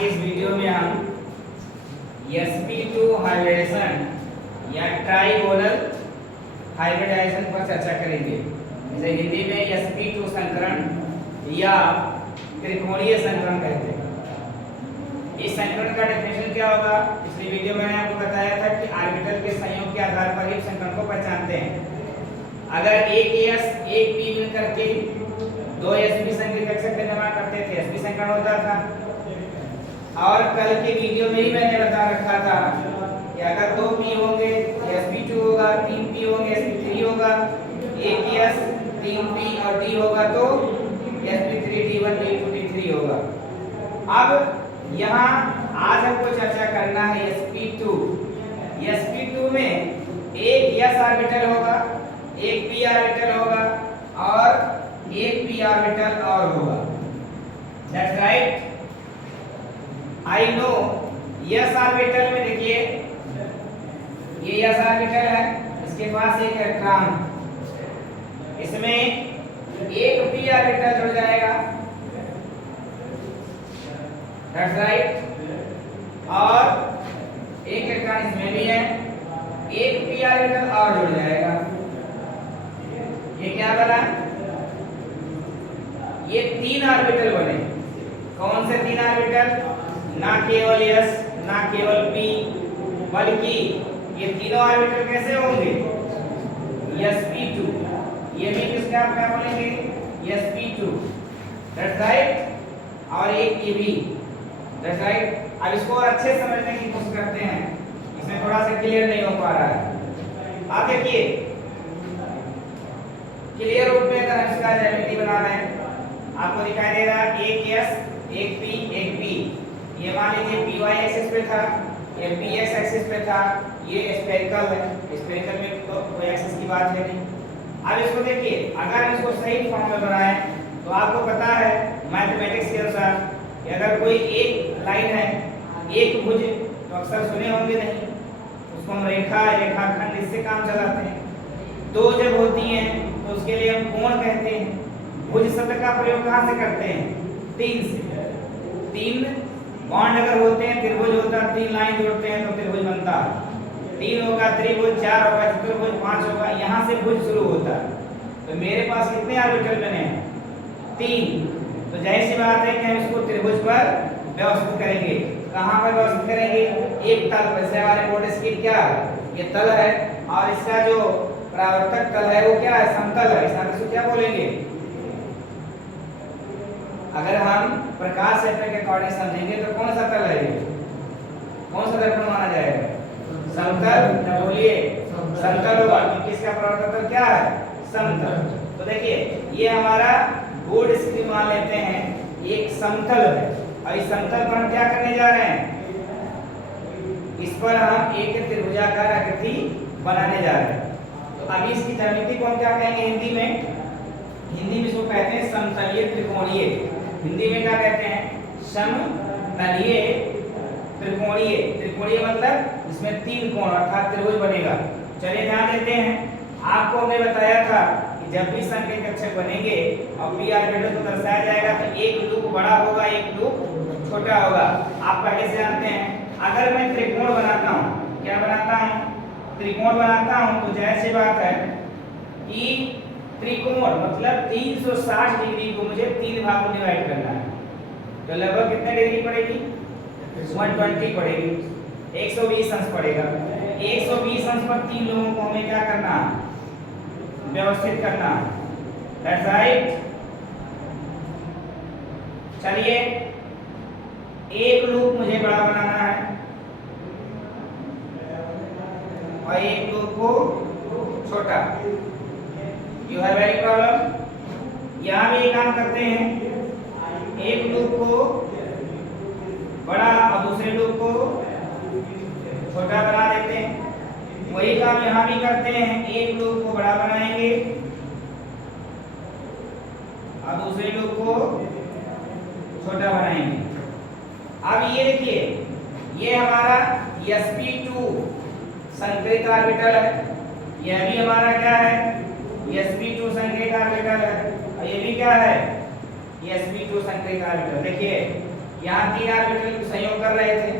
के इस वीडियो में हम sp2 हाइब्रिडेशन या ट्राइगोनल हाइब्रिडाइजेशन पर चर्चा करेंगे। जैसे हिंदी में sp2 संकरण या त्रिकोणीय संकरण कहते हैं। इस संकरण का डेफिनेशन क्या होगा? पिछली वीडियो में मैंने आपको बताया था कि ऑर्बिटल के संयोग के आधार पर ही संकरण को पहचानते हैं। अगर एक s एक p मिलकर के दो sp संकेत कक्षक का निर्माण करते थे, sp संकरण होता था। और कल के वीडियो में ही मैंने बता रखा था कि अगर दो p होंगे sp2 होगा, तीन p होंगे sp3 होगा, एक s तीन p और d होगा तो sp3 d1 d2 d3 होगा। अब यहाँ आज हमको चर्चा करना है sp2। sp2 में एक s ऑर्बिटल होगा, एक p ऑर्बिटल होगा और एक p ऑर्बिटल और होगा। That's right. I know s orbital में देखिए ये s ऑर्बिटल है, इसके पास एक इलेक्ट्रॉन, इसमें एक p ऑर्बिटल जुड़ जाएगा। That's right. और एक इलेक्ट्रॉन इसमें भी है, एक p ऑर्बिटल और जुड़ जाएगा। ये क्या बना? ये तीन ऑर्बिटल बने। कौन से तीन ऑर्बिटल? ना केवल s, ना केवल p, बल्कि ये तीनों ऑर्बिटल कैसे होंगे? sp2। ये भी किसका आप क्या बोलेंगे? sp2। That's right. और एक ये भी। That's right. अब इसको और अच्छे समझने की कोशिश करते हैं, इसमें थोड़ा सा क्लियर नहीं हो पा रहा है। आप देखिए क्लियर रूप में अगर हम इसका ज्यामिति बना रहे हैं, आपको दिखाई दे रहा है एक s एक p एक p। ये मान लीजिए py एक्सिस पे था, ये px एक्सिस पे था, ये स्फेरिकल है। स्फेरिकल में तो कोई एक्सिस की बात है नहीं। अब इसको देखिए, अगर हम इसको सही फॉर्म में बनाएं तो आपको पता है मैथमेटिक्स के अनुसार कि अगर कोई एक लाइन है, एक भुज, तो अक्सर सुने होंगे नहीं, उसको हम रेखा रेखाखंड इससे काम चलाते हैं। दो जब होती हैं तो उसके लिए हम कोण कहते हैं। भुज शब्द का प्रयोग कहाँ से करते हैं? तीन से। तीन बॉन्ड अगर होते हैं, त्रिभुज होता है, तीन लाइन जोड़ते हैं तो त्रिभुज बनता है। तीन होगा त्रिभुज, चार होगा चतुर्भुज, पांच होगा, यहाँ से भुज शुरू होता है। तो मेरे पास कितने ऑर्बिटल बने हैं? तीन। तो जाहिर सी बात है कि हम इसको त्रिभुज पर व्यवस्थित करेंगे। कहाँ पर व्यवस्थित करेंगे? एक तल पर। जैसे हमारे बोर्ड स्क्रीन क्या है? ये तल है और इसका जो परावर्तक तल है वो क्या है? समतल है। इसको क्या बोलेंगे? अगर हम प्रकाश क्षेत्र के अकॉर्डिंग समझेंगे तो कौन सा तल है ये? कौन सा दर्पण माना जाएगा? समतल। क्या बोलिए? समतल होगा, क्योंकि इसका परावर्तक तल क्या है? समतल। तो देखिए ये हमारा बोर्ड स्क्रीन मान लेते हैं, एक समतल है और इस समतल पर हम क्या करने जा रहे हैं? इस पर हम एक त्रिभुजाकार आकृति बनाने जा रहे हैं। तो अभी इसकी ज्यामिति को हम क्या कहेंगे हिंदी में? हिंदी में इसको कहते हैं समतलीय त्रिकोणीय। हिंदी में क्या कहते हैं? समतलीय त्रिकोणीय। त्रिकोणीय मतलब इसमें तीन कोण अर्थात त्रिभुज बनेगा। चलिए ध्यान देते हैं। आपको हमने बताया था कि जब भी संकेत कक्षक बनेंगे और p ऑर्बिटल को दर्शाया जाएगा तो एक लूप बड़ा होगा, एक लूप छोटा होगा। आप पहले से जानते हैं। अगर मैं त्रिकोण बनाता हूँ, क्या बनाता हूँ? त्रिकोण बनाता हूँ, तो जाहिर सी बात है कि त्रिकोण मतलब 360 डिग्री को मुझे तीन भागों में डिवाइड करना है। तो लगभग कितने डिग्री पड़ेगी? 120 पड़ेगी। 120 अंश पड़ेगा। 120 अंश पर तीन लोगों को हमें क्या करना है? व्यवस्थित करना है। That's right. चलिए एक लूप मुझे बड़ा बनाना है और एक लूप को छोटा। You have any problem? यहाँ भी काम करते हैं, एक लूप को बड़ा और दूसरे लूप को छोटा बना देते हैं। वही काम यहाँ भी करते हैं, एक लूप को बड़ा बनाएंगे और दूसरे लूप को छोटा बनाएंगे। अब ये देखिए, ये हमारा sp2 संकेत ऑर्बिटल है। यह भी हमारा क्या है? sp2 संकेत ऑर्बिटल है। और ये भी क्या है? sp2 संकेत ऑर्बिटल। देखिए यहाँ तीन ऑर्बिटल संयोग कर रहे थे,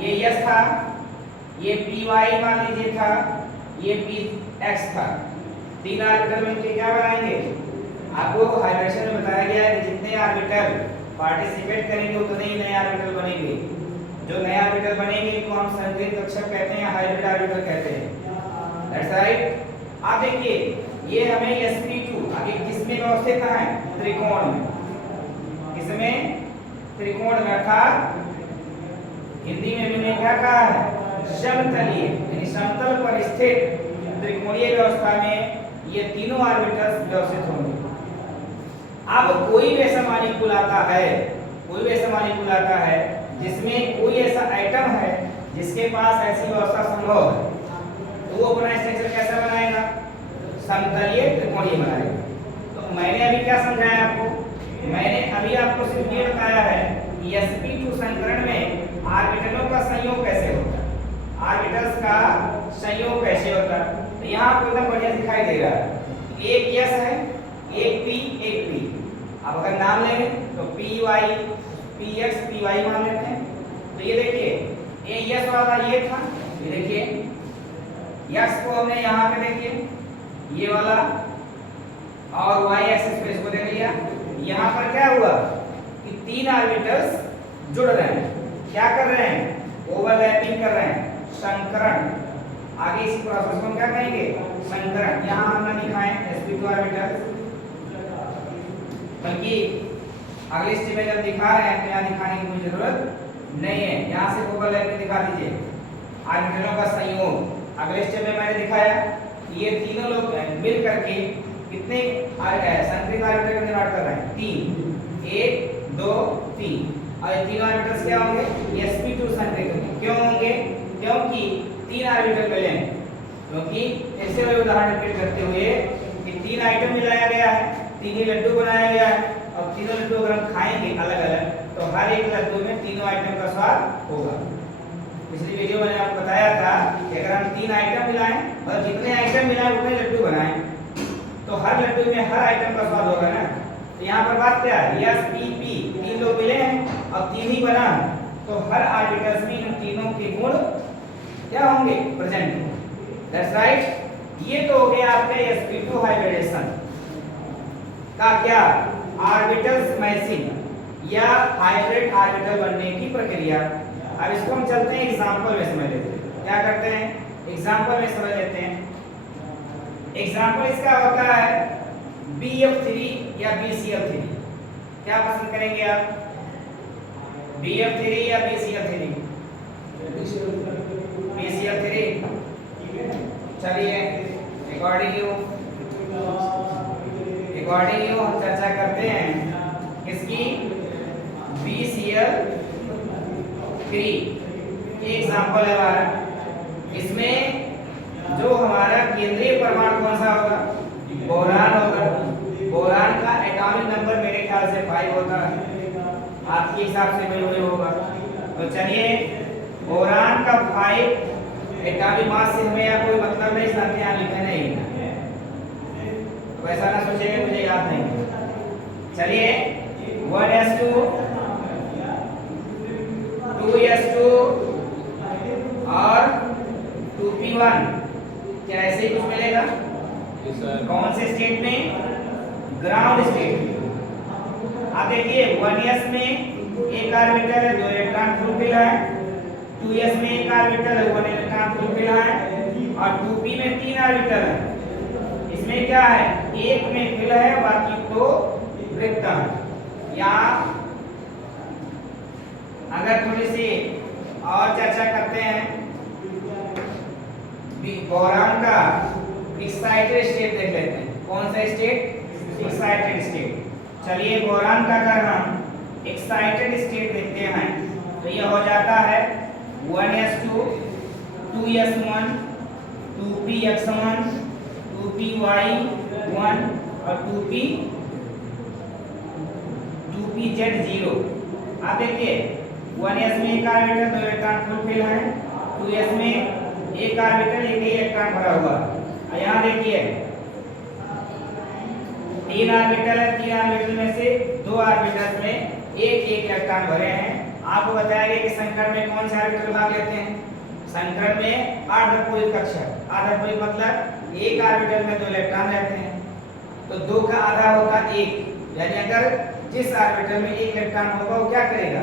ये यस था, ये पी वाई मान लीजिए था, ये पी एक्स था। तीन ऑर्बिटल मिलकर क्या बनाएंगे? आपको हाइब्रिडेशन में बताया गया है कि जितने ऑर्बिटल पार्टिसिपेट करेंगे उतने ही नए ऑर्बिटल बनेंगे। जो नए ऑर्बिटल बनेंगे इनको हम संकरित कक्षक कहते हैं, हाइब्रिड ऑर्बिटल कहते हैं। That's right. आप देखिए ये हमें sp2 आगे किसमें व्यवस्थित है? त्रिकोण में। किसमें? त्रिकोण में, अर्थात हिंदी में भी मैंने क्या कहा है? समतलीय, यानी समतल पर स्थित त्रिकोणीय व्यवस्था में ये तीनों ऑर्बिटल्स व्यवस्थित होंगे। अब कोई भी ऐसा मॉलिक्यूल आता है, कोई भी ऐसा मॉलिक्यूल आता है जिसमें कोई ऐसा एटम है जिसके पास ऐसी व्यवस्था संभव है, तो वो अपना स्ट्रक्चर कैसा बनाएगा? समतलीय त्रिकोणीय बनाएगा। तो मैंने अभी क्या समझाया आपको? मैंने अभी आपको सिर्फ ये बताया है कि sp2 संकरण में ऑर्बिटलों का संयोग कैसे होता है, ऑर्बिटल्स का संयोग कैसे होता है। तो यहाँ आपको एकदम बढ़िया दिखाई दे रहा है, एक यस है, एक पी, एक पी। अब अगर नाम लेंगे तो P Y, P X, P Y मान लेते हैं। तो ये देखिए ये यस वाला ये था, ये देखिए यस को हमने यहाँ पे देखिए ये वाला और वाई एक्सिस पे इसको देख लिया। यहाँ पर क्या हुआ कि तीन ऑर्बिटल्स जुड़ रहे हैं, क्या कर रहे हैं? ओवरलैपिंग कर रहे हैं, संकरण। आगे इस प्रोसेस को क्या कहेंगे? संकरण। यहाँ हमने लिखा है sp2 ऑर्बिटल्स, बल्कि अगले स्टेप में जब दिखा रहे हैं तो यहाँ दिखाने की कोई जरूरत नहीं है, यहाँ से ओवरलैपिंग दिखा दीजिए, ऑर्बिटलों का संयोग। अगले स्टेप में मैंने दिखाया ये तीनों लोग मिल करके कितने संकरित ऑर्बिटल का निर्माण कर रहे हैं? तीन, 1 2 3। और ये तीन ऑर्बिटल्स क्या होंगे? sp2 संकरित होंगे। क्यों होंगे? क्योंकि तीन ऑर्बिटल मिले हैं। क्योंकि ऐसे वाले उदाहरण रिपीट करते हुए कि तीन आइटम मिलाया गया है, तीन ही लड्डू बनाया गया है, और तीनों लड्डू अगर हम खाएंगे अलग अलग तो हर एक लड्डू में तीनों आइटम का स्वाद होगा। पिछली वीडियो में मैंने आपको बताया था कि अगर हम तीन आइटम मिलाएं और जितने आइटम मिलाएं उतने लड्डू बनाएं तो हर लड्डू में हर आइटम का स्वाद होगा ना। तो यहाँ पर बात क्या है? यस पी पी, तीन लोग मिले हैं और तीन ही बना, तो हर ऑर्बिटल्स में इन तीनों के गुण क्या होंगे? प्रेजेंट होंगे। That's right. ये तो हो गया आपके sp2 हाइब्रिडेशन का क्या? ऑर्बिटल्स मैचिंग या हाइब्रिड ऑर्बिटल बनने की प्रक्रिया। अब इसको हम चलते हैं एग्जांपल में समझ लेते हैं। क्या करते हैं? एग्जांपल में समझ लेते हैं। एग्जांपल इसका होता है BF3 या BCl3। क्या पसंद करेंगे आप? BF3 या BCl3? BCl3। चलिए अकॉर्डिंग हम चर्चा करते हैं किसकी? BCl3। एग्जांपल है हमारा, इसमें जो हमारा केंद्रीय परमाणु कौन सा होगा? बोरान होगा। बोरान का एटॉमिक नंबर मेरे ख्याल से 5 होता है, आपके हिसाब से भी होगा। तो चलिए बोरान का 5 एटॉमिक मास से हमें या कोई मतलब नहीं, साथ यहाँ लिखा नहीं, तो ऐसा ना सोचेंगे मुझे याद नहीं। चलिए 1s2 2s2 और 2p1, क्या ऐसे ही कुछ मिलेगा? कौन से स्टेट में? Ground state. आप देखिए 1s में एक ऑर्बिटल है, 2 इलेक्ट्रॉन फुलफिल है, 2s में एक ऑर्बिटल है, 1 इलेक्ट्रॉन फुलफिल है, और 2p में 3 ऑर्बिटल है। इसमें क्या है? एक में फिल है, बाकी 2 रिक्त है। यहाँ अगर थोड़ी सी और चर्चा करते हैं, बोरान का एक्साइटेड स्टेट देख लेते हैं। कौन सा स्टेट? Excited state. चलिए बोरान का अगर हम एक्साइटेड स्टेट देखते हैं तो ये हो जाता है 1s2 2s1 2px1 2py1 और 2pz0। आप देखिए 1s में एक ऑर्बिटल, 2 इलेक्ट्रॉन फुलफिल है, 2s में एक ऑर्बिटल, एक ही इलेक्ट्रॉन भरा हुआ। और यहाँ देखिए 3 ऑर्बिटल है, 3 ऑर्बिटल में से 2 ऑर्बिटल में एक एक इलेक्ट्रॉन भरे हैं। आपको बताया गया कि संकरण में कौन से ऑर्बिटल भाग लेते हैं? संकरण में अर्धपूरित कक्षक। अर्धपूरित मतलब एक ऑर्बिटल में 2 इलेक्ट्रॉन रहते हैं, तो 2 का आधा होता 1, यानी अगर जिस ऑर्बिटल में 1 इलेक्ट्रॉन होगा वो क्या करेगा?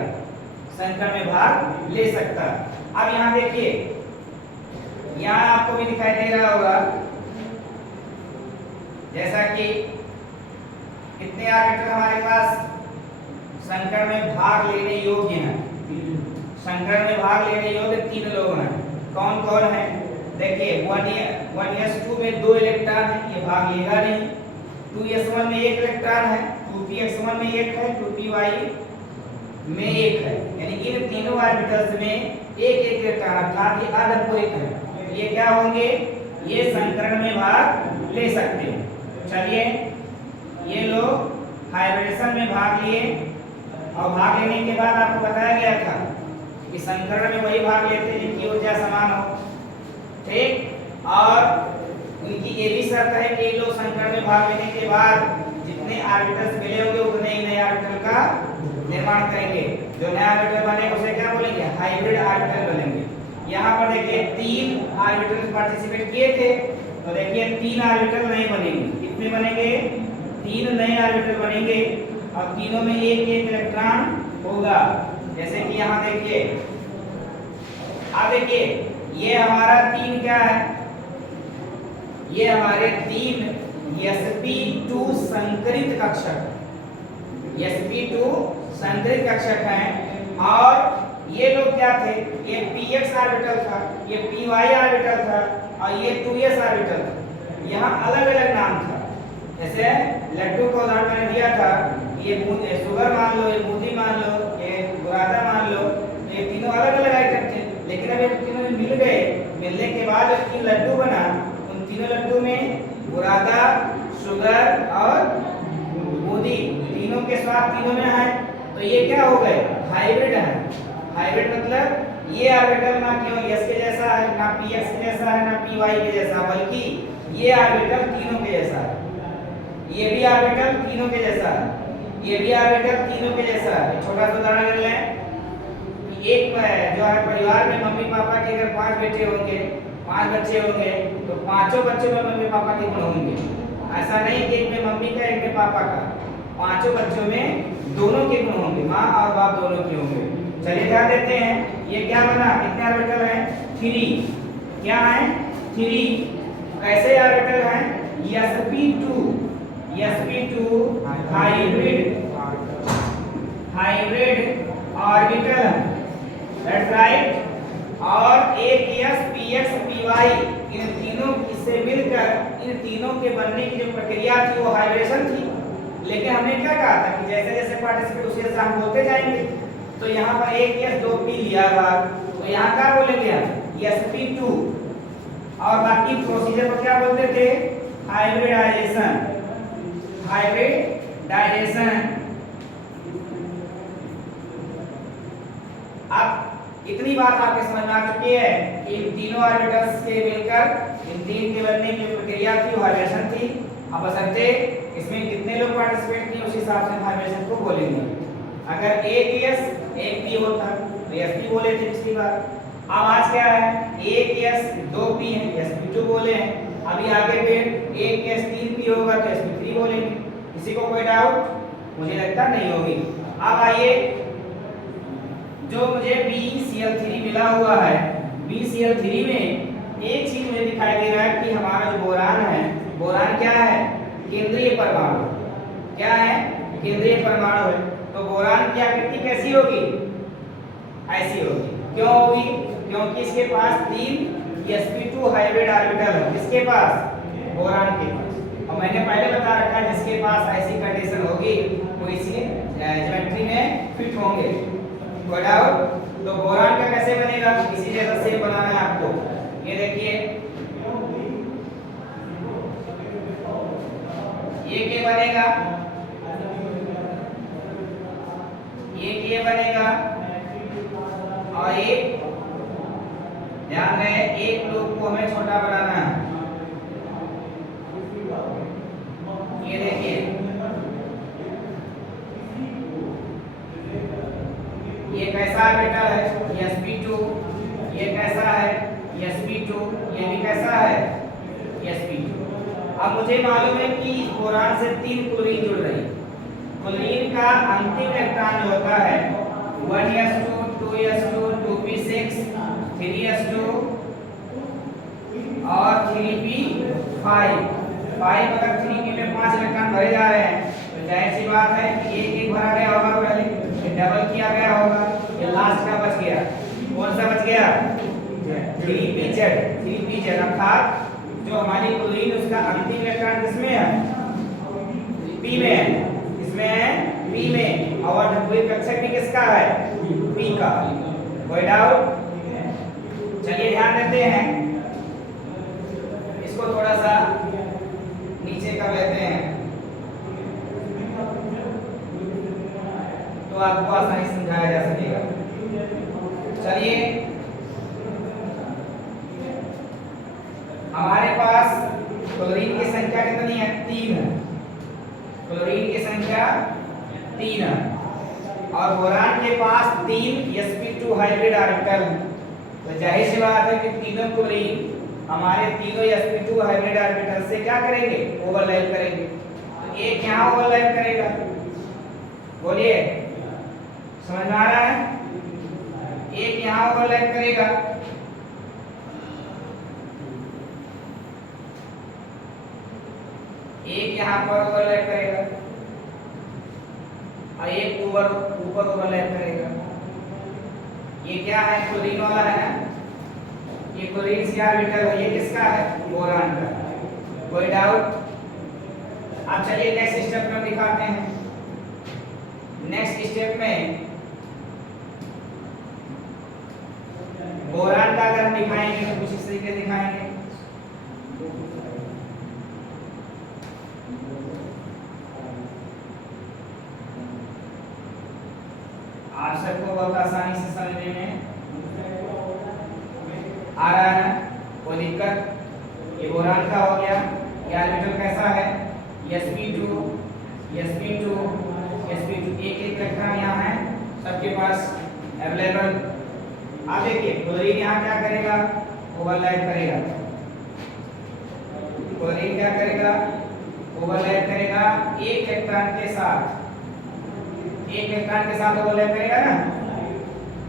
संकरण में भाग ले सकता। अब यहाँ देखिए, यहाँ आपको भी दिखाई दे रहा होगा जैसा कि कितने ऑर्बिटल हमारे पास संकरण में भाग लेने योग्य हैं? संकरण में भाग लेने योग्य 3 लोग हैं। कौन कौन है? देखिए 1s2 में 2 इलेक्ट्रॉन है, ये भाग लेगा नहीं। 2s1 में 1 इलेक्ट्रॉन है, 2px1 में 1 है, 2py में 1 है, यानी इन तीनों ऑर्बिटल्स में एक एक इलेक्ट्रॉन अर्थात ये अर्धपूरित है। ये क्या होंगे? ये संकरण में भाग ले सकते हैं। चलिए, ये लोग हाइब्रिडेशन में भाग लिए और भाग लेने के बाद आपको बताया गया था कि संकरण में वही भाग लेते हैं जिनकी ऊर्जा समान हो, ठीक। और उनकी ये भी शर्त है कि लोग संकरण में भाग लेने के बाद जितने ऑर्बिटल्स मिले होंगे उतने ही नए ऑर्बिटल का निर्माण करेंगे। जो नया ऑर्बिटल बनेगा उसे क्या बोलेंगे? हाइब्रिड ऑर्बिटल बोलेंगे। यहाँ पर देखिए 3 ऑर्बिटल पार्टिसिपेट किए थे, तो देखिए 3 ऑर्बिटल नहीं बनेंगे। कितने बनेंगे? 3 नए ऑर्बिटल बनेंगे और तीनों में एक एक इलेक्ट्रॉन होगा। जैसे कि यहाँ देखिए, अब देखिए ये हमारा 3 क्या है? ये हमारे 3 sp2 संकरित कक्षक, sp2 संकरित कक्षक हैं। और ये लोग क्या थे? ये px ऑर्बिटल था, ये py ऑर्बिटल था और ये 2s ऑर्बिटल था। यहाँ अलग अलग नाम था। जैसे लड्डू को उदाहरण मैंने दिया था, ये शुगर मान लो, ये बूंदी मान लो, ये बुरादा मान लो, ये तीनों अलग अलग आइटम थे। लेकिन अब ये तीनों मिल गए, मिलने के बाद जो 3 लड्डू बना, उन तीनों लड्डू में बुरादा, शुगर और बूंदी तीनों के स्वाद तीनों में है, तो ये क्या हो गए? हाइब्रिड है। हाइब्रिड मतलब ये ऑर्बिटल ना क्यों s के जैसा है, ना px के जैसा है, ना py के जैसा, बल्कि ये ऑर्बिटल तीनों के जैसा है। ये भी ऑर्बिटल तीनों के जैसा है, ये भी ऑर्बिटल तीनों के जैसा है। छोटा सा उदाहरण ले लें कि एक जो है परिवार में मम्मी पापा के अगर 5 बेटे होंगे, 5 बच्चे होंगे, तो पांचों बच्चों में मम्मी पापा के गुण होंगे। ऐसा नहीं कि एक में मम्मी का एक में पापा का, पांचों बच्चों में दोनों के गुण होंगे, माँ और बाप दोनों के होंगे। चलिए ध्यान देते हैं, ये क्या बना? कितने ऑर्बिटल हैं? 3। क्या है? 3। कैसे ऑर्बिटल हैं? sp2 hybrid orbital, that's right. और एक s px py, इन तीनों से मिलकर इन तीनों के बनने की जो प्रक्रिया थी वो हाइब्रिडेशन थी। लेकिन हमने क्या कहा था कि जैसे जैसे पार्टिसिपेट उसे जैसे हम बोलते जाएंगे। तो यहाँ पर एक s 2p लिया था, तो यहाँ क्या बोलेंगे हम? sp2। और बाकी प्रोसीजर को क्या बोलते थे? हाइब्रिडाइजेशन। हाइब्रिडाइजेशन। अब इतनी बात आपके समझ में आ चुकी है कि इन तीनों ऑर्बिटल्स के मिलकर इन 3 के बनने की प्रक्रिया थी वो हाइब्रिडेशन थी। अब बशर्ते इसमें कितने लोग पार्टिसिपेट किए उस हिसाब से हाइब्रिडेशन को बोलेंगे। अगर एक s एक p होता तो sp बोले थे पिछली बार। अब आज क्या है? एक s 2p है, sp2 बोले हैं। अभी आगे फिर एक s 3p होगा तो sp3 बोलेंगे। किसी को कोई डाउट? मुझे लगता नहीं होगी। अब आइए, जो मुझे BCl3 मिला हुआ है, BCl3 में एक चीज मुझे दिखाई दे रहा है कि हमारा जो बोरान है, बोरान क्या है? केंद्रीय परमाणु। क्या है? केंद्रीय परमाणु है। तो बोरान की आकृति कैसी होगी? ऐसी होगी। क्यों होगी? क्योंकि इसके पास 3 sp2 हाइब्रिड ऑर्बिटल है। किसके पास? बोरान के पास। और मैंने पहले बता रखा है जिसके पास ऐसी कंडीशन होगी वो इसी ज्योमेट्री में फिट होंगे। कोई डाउट? तो बोरान का कैसे बनेगा? इसी जैसा सेम बनाना है आपको। ये देखिए, ये क्या बनेगा? ये बनेगा और एक ध्यान रहे, एक लूप को हमें छोटा बनाना है। ये देखिए, कैसा ऑर्बिटल है sp2, ये कैसा है sp2, ये भी कैसा है sp2। अब मुझे मालूम है कि बोरान से 3 क्लोरीन जुड़ रही है। क्लोरीन का अंतिम इलेक्ट्रॉन जो होता है 1s2 2s2 2p6 3s2 और 3p5। 5 अगर 3p में 5 इलेक्ट्रॉन भरे जा रहे हैं तो जाहिर सी बात है कि एक भरा गया होगा, पहले फिर डबल किया गया होगा, ये लास्ट का बच गया। कौन सा बच गया 3pz अर्थात जो हमारी क्लोरीन उसका अंतिम इलेक्ट्रॉन किसमें है p में है, इसमें है p में, और ढुकवीय कक्षक भी किसका है p का। कोई डाउट? चलिए ध्यान देते हैं, इसको थोड़ा सा नीचे कर लेते हैं तो आपको आसानी से समझाया जा सकेगा। चलिए हमारे पास क्लोरीन की संख्या कितनी है 3 है, क्लोरीन की संख्या 3 है और बोरान के पास 3 sp2 हाइब्रिड ऑर्बिटल है। तो जाहिर सी बात है कि तीनों क्लोरीन हमारे तीनों sp2 हाइब्रिड ऑर्बिटल से क्या करेंगे ओवरलैप करेंगे। तो एक यहाँ ओवरलैप करेगा, बोलिए समझ में आ रहा है? एक यहाँ ओवरलैप करेगा, एक यहाँ पर ओवरलैप करेगा और एक ऊपर ओवरलैप करेगा। ये क्या है क्लोरीन वाला है ना, ये क्लोरीन सी ऑर्बिटल है, ये किसका है बोरान का। कोई डाउट? अब चलिए नेक्स्ट स्टेप में दिखाते हैं। नेक्स्ट स्टेप में बोरान का अगर हम दिखाएंगे तो कुछ इस तरीके से दिखाएंगे। आप सबको बहुत आसानी से समझने में आ रहा है ना, कोई दिक्कत? ये बोरान का हो गया, ये ऑर्बिटल कैसा है sp2 sp2 sp2, एक इलेक्ट्रॉन यहाँ है सबके पास अवेलेबल। अब देखिए क्लोरीन यहाँ क्या करेगा ओवरलैप करेगा, क्लोरीन क्या करेगा ओवरलैप करेगा एक इलेक्ट्रॉन के साथ, एक इलेक्ट्रॉन के साथ ओवरलैप करेगा ना,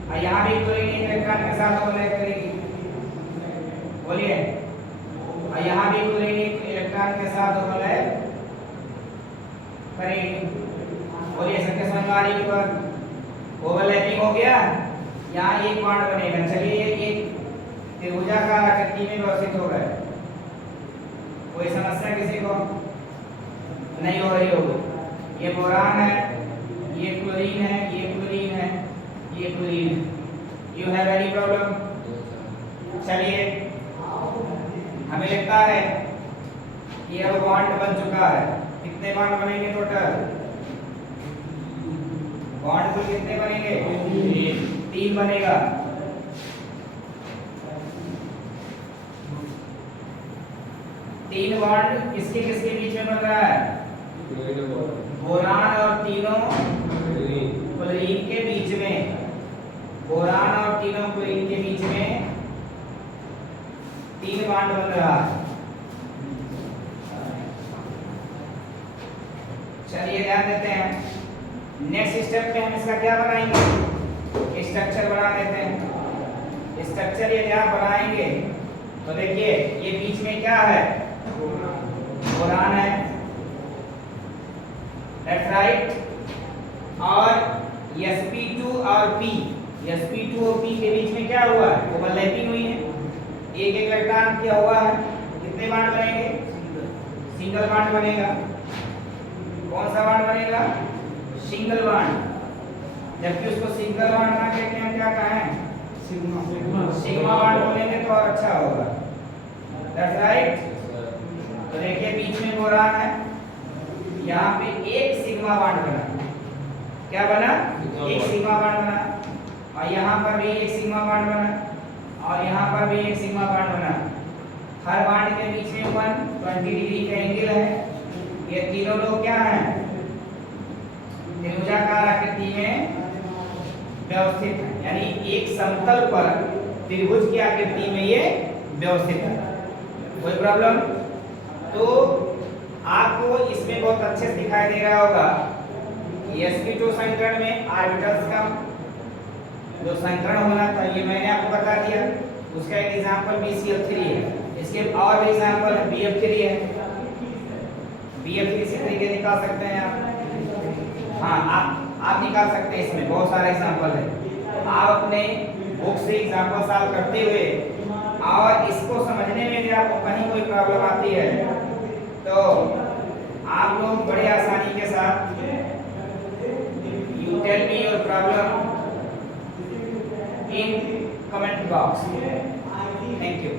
और यहाँ भी क्लोरीन एक इलेक्ट्रॉन के साथ ओवरलैप करेगी, बोलिए, और यहाँ भी क्लोरीन एक इलेक्ट्रॉन के साथ ओवरलैप करेगी, बोलिए सबके समझ में आ रही है? ओवरलैपिंग हो गया, यहाँ एक बॉन्ड बनेगा। चलिए ये एक त्रिभुजाकार आकृति में व्यवस्थित हो गए, कोई समस्या किसी को नहीं हो रही होगी। ये बोरान है, ये क्लोरीन है, ये क्लोरीन है, ये क्लोरीन है। You have any problem? चलिए हमें लगता है कि अब बॉन्ड बन चुका है। कितने बॉन्ड बनेंगे टोटल? बॉन्ड कुल कितने बनेंगे 3 बनेगा। तीन बॉन्ड किसके किसके बीच में बन रहा है? बोरान और तीनों क्लोरीन के बीच में, बोरान और तीनों क्लोरीन के बीच में 3 बॉन्ड बन रहा है। चलिए ध्यान देते हैं, नेक्स्ट स्टेप में हम इसका क्या बनाएंगे स्ट्रक्चर बना देते हैं। स्ट्रक्चर ये क्या बनाएंगे तो देखिए ये बीच में क्या है बोरान है, लेफ्ट राइट, और sp2 और p, sp2 और p के बीच में क्या हुआ है ओवरलैपिंग हुई है, एक एक इलेक्ट्रॉन क्या हुआ है, कितने बॉन्ड बनेंगे सिंगल बॉन्ड बनेगा। कौन सा बॉन्ड बनेगा सिंगल बॉन्ड, जबकि उसको सिंगल बॉन्ड ना कहते हैं क्या कहें सिग्मा बॉन्ड बोलेंगे तो और अच्छा होगा, दैट्स राइट। तो देखिए बीच में बोरान है, यहाँ पे एक सिग्मा बॉन्ड बना, क्या बना एक सिग्मा बॉन्ड बना, और यहाँ पर भी एक सिग्मा बॉन्ड बना, और यहाँ पर भी एक सिग्मा बॉन्ड बना। हर बॉन्ड के बीच में 120 डिग्री का एंगल है। ये तीनों लोग क्या हैं त्रिभुजाकार आकृति में व्यवस्थित है, यानी एक समतल पर त्रिभुज की आकृति में ये व्यवस्थित है। कोई प्रॉब्लम? तो आपको इसमें बहुत अच्छे से दिखाई दे रहा होगा sp2 संकरण में ऑर्बिटल्स का जो संकरण होना था ये मैंने आपको बता दिया। उसका एक एग्जांपल BCl3 है, इसके और भी एग्जांपल BF3 है। BF3 इसी तरीके निकाल सकते हैं आप। हाँ, आप निकाल सकते हैं, इसमें बहुत सारे एग्जांपल है। आप अपने बुक से एग्जांपल सॉल्व करते हुए और इसको समझने में यदि आपको कहीं कोई प्रॉब्लम आती है तो आप लोग बड़े आसानी के साथ you tell me your problem in comment box. Thank you.